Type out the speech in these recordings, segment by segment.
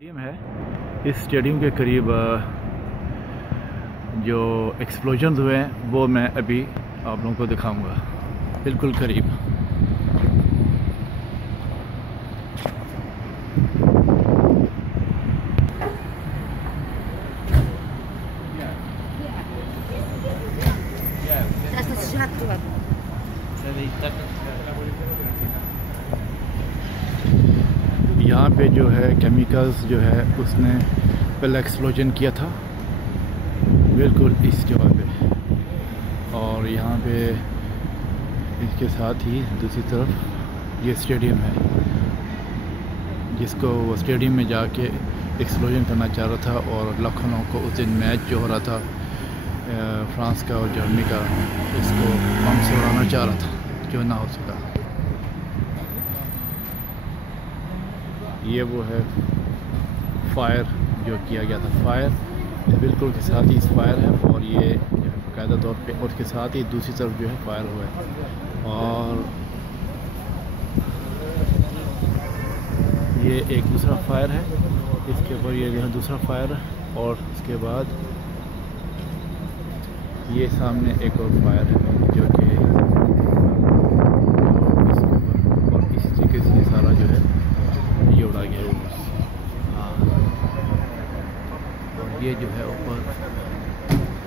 Stadium है। इस stadium के करीब जो एक्सप्लोजन हुए हैं वो मैं अभी आप लोगों को दिखाऊंगा, बिल्कुल करीब। यहाँ पे जो है केमिकल्स जो है उसने पहले एक्सप्लोजन किया था बिल्कुल इस जगह पे, और यहाँ पे इसके साथ ही दूसरी तरफ ये स्टेडियम है जिसको वो स्टेडियम में जाके एक्सप्लोजन करना चाह रहा था। और लाखों लोगों को उस दिन मैच जो हो रहा था फ्रांस का और जर्मनी का, इसको बम से उड़ाना चाह रहा था, जो ना हो सका। ये वो है फायर जो किया गया था, फायर बिल्कुल के साथ ही इस फायर है, और ये बाकायदा तौर पे और के साथ ही दूसरी तरफ जो है फायर हुआ है। और ये एक दूसरा फायर है, इसके ऊपर ये जो है दूसरा फायर है, और उसके बाद ये सामने एक और फायर है जो कि इसके ऊपर, और इसी तरीके से सारा जो है ये उड़ा गया ऊपर। हाँ, और ये जो है ऊपर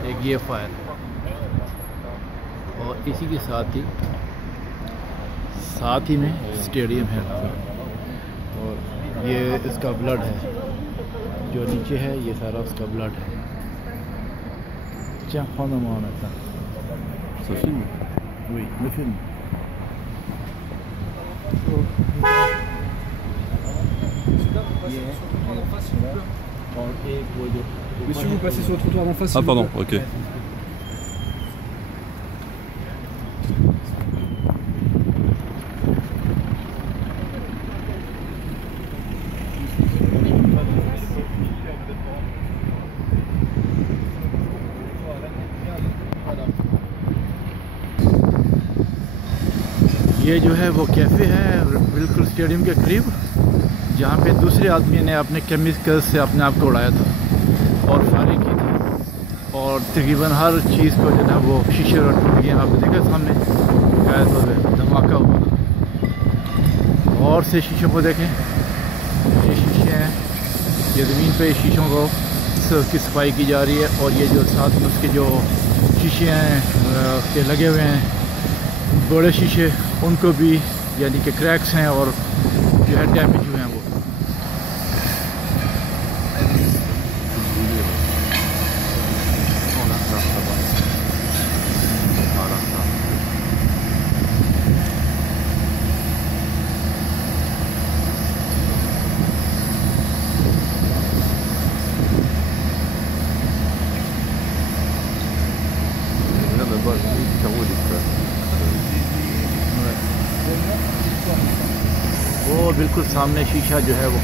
एक ये फायर, और इसी के साथ ही में स्टेडियम है। और ये इसका ब्लड है जो नीचे है, ये सारा उसका ब्लड है। क्या खाना माना था सफी वही मुफिन। और एक वो जो Monsieur, vous passez sur le trottoir en face. Ah pardon, ok. ये जो है वो कैफ़े है बिल्कुल स्टेडियम के करीब, जहाँ पे दूसरे आदमी ने अपने केमिकल से अपने आप को उड़ाया था और फायरिंग की थी, और तकरीबन हर चीज़ को जो है वो शीशे और टूट गए। आप देखा सामने कैसे धमाका हुआ, और से शीशों को देखें, ये शीशे हैं, ये ज़मीन पे शीशों को की सफाई की जा रही है। और ये जो साथ में उसके जो शीशे हैं के लगे हुए हैं बड़े शीशे, उनको भी यानी कि क्रैक्स हैं और जो है डैमेज हुए हैं वो। वो बिल्कुल सामने शीशा जो है वो